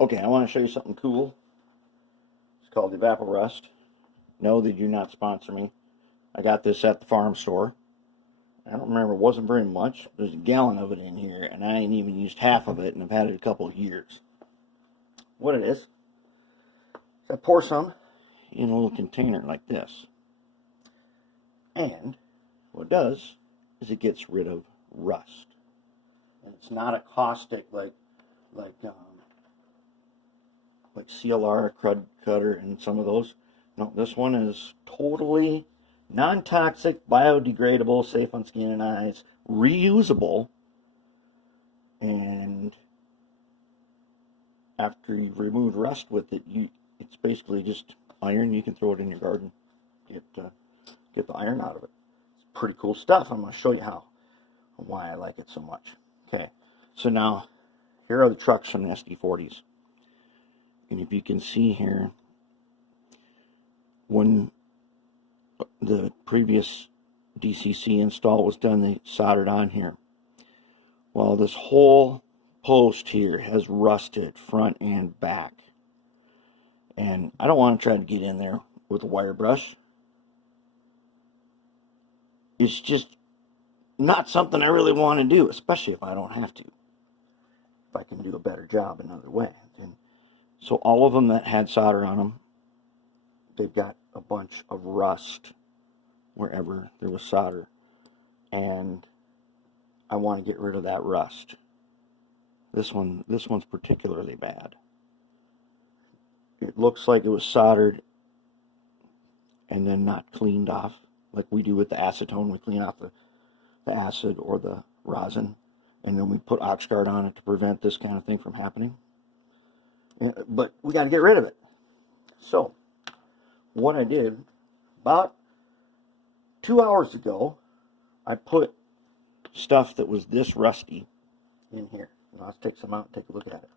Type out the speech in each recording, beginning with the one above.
Okay, I want to show you something cool. It's called Evapo-Rust. No, they do not sponsor me. I got this at the farm store. I don't remember, it wasn't very much. There's a gallon of it in here, and I ain't even used half of it, and I've had it a couple of years. What it is I pour some in a little container like this. And what it does is it gets rid of rust. And it's not a caustic like CLR, Crud Cutter, and some of those. No, this one is totally non-toxic, biodegradable, safe on skin and eyes, reusable, and after you've removed rust with it, it's basically just iron. You can throw it in your garden, get the iron out of it. It's pretty cool stuff. I'm going to show you how and why I like it so much. Okay, so now here are the trucks from the SD40s. And if you can see here, when the previous DCC install was done, they soldered on here. Well, this whole post here has rusted front and back. And I don't want to try to get in there with a wire brush. It's just not something I really want to do, especially if I don't have to. If I can do a better job another way. And so all of them that had solder on them, they've got a bunch of rust wherever there was solder. And I want to get rid of that rust. This one's particularly bad. It looks like it was soldered and then not cleaned off, like we do with the acetone. We clean off the acid or the rosin, and then we put Oxguard on it to prevent this kind of thing from happening. But we got to get rid of it. So what I did, about 2 hours ago, I put stuff that was this rusty in here. Now let's take some out and take a look at it.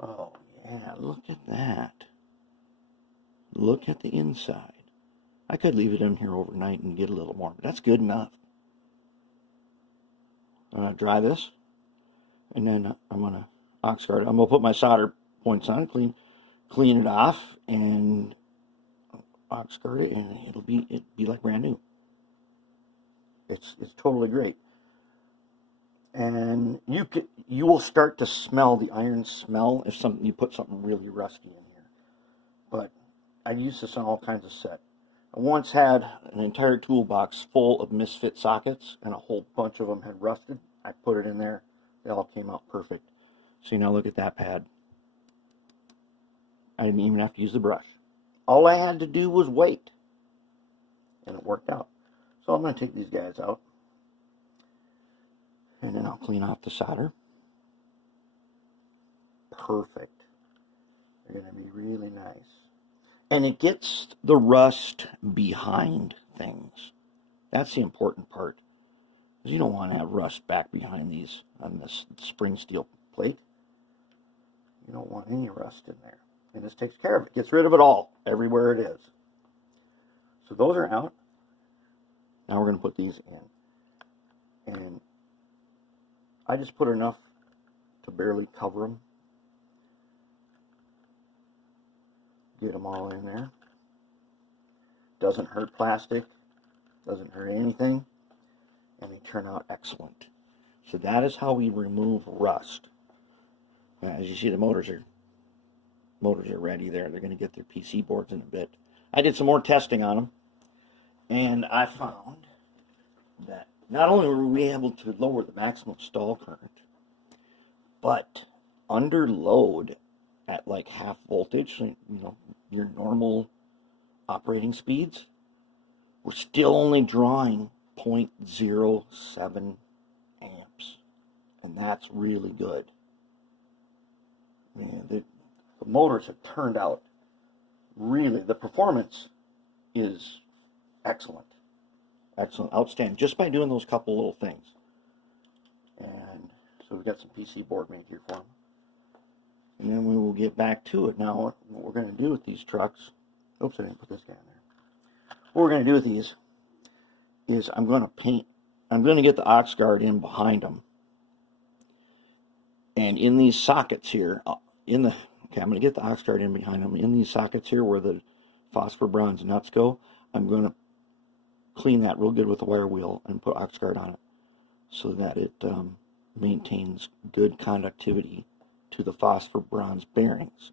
Oh yeah, look at that. Look at the inside. I could leave it in here overnight and get a little more, but that's good enough. I'm going to dry this, and then I'm going to Oxguard it. I'm going to put my solder points on, clean it off, and Oxguard it, and it'll be like brand new. It's totally great. And you will start to smell the iron smell if you put something really rusty in here. But I use this on all kinds of set. I once had an entire toolbox full of misfit sockets, and a whole bunch of them had rusted. I put it in there. They all came out perfect. So now look at that pad. I didn't even have to use the brush. All I had to do was wait. And it worked out. So I'm going to take these guys out. And then I'll clean off the solder. Perfect. They're going to be really nice. And it gets the rust behind things. That's the important part. Because you don't want to have rust back behind these on this spring steel plate. You don't want any rust in there. And this takes care of it. Gets rid of it all, everywhere it is. So those are out. Now we're going to put these in. And I just put enough to barely cover them. Get them all in there. Doesn't hurt plastic. Doesn't hurt anything. And they turn out excellent. So that is how we remove rust. As you see, the motors are ready there. They're going to get their PC boards in a bit. I did some more testing on them. And I found that not only were we able to lower the maximum stall current, but under load at like half voltage, your normal operating speeds, we're still only drawing 0.07 amps. And that's really good. Man, the motors have turned out really, the performance is excellent. Excellent, outstanding, just by doing those couple little things. And so we've got some PC board made here for them. And then we will get back to it. Now, what we're going to do with these trucks, oops, I didn't put this guy in there. What we're going to do with these is I'm going to get the Oxguard in behind them. And in these sockets here, okay, I'm going to get the ox guard in behind them. In these sockets here where the phosphor bronze nuts go, I'm going to clean that real good with a wire wheel and put ox guard on it so that it maintains good conductivity to the phosphor bronze bearings,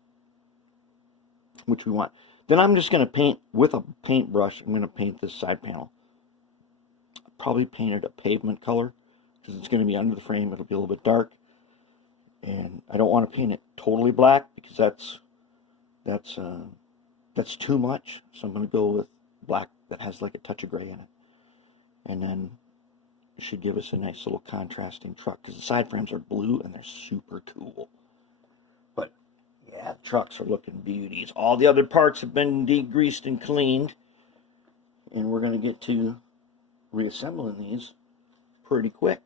which we want. Then I'm just going to paint with a paintbrush. I'm going to paint this side panel. Probably paint it a pavement color because it's going to be under the frame. It'll be a little bit dark, and I don't want to paint it totally black because that's too much. So I'm going to go with black that has like a touch of gray in it, and then it should give us a nice little contrasting truck because the side frames are blue and they're super cool. But yeah, the trucks are looking beauties. All the other parts have been degreased and cleaned, and we're going to get to reassembling these pretty quick.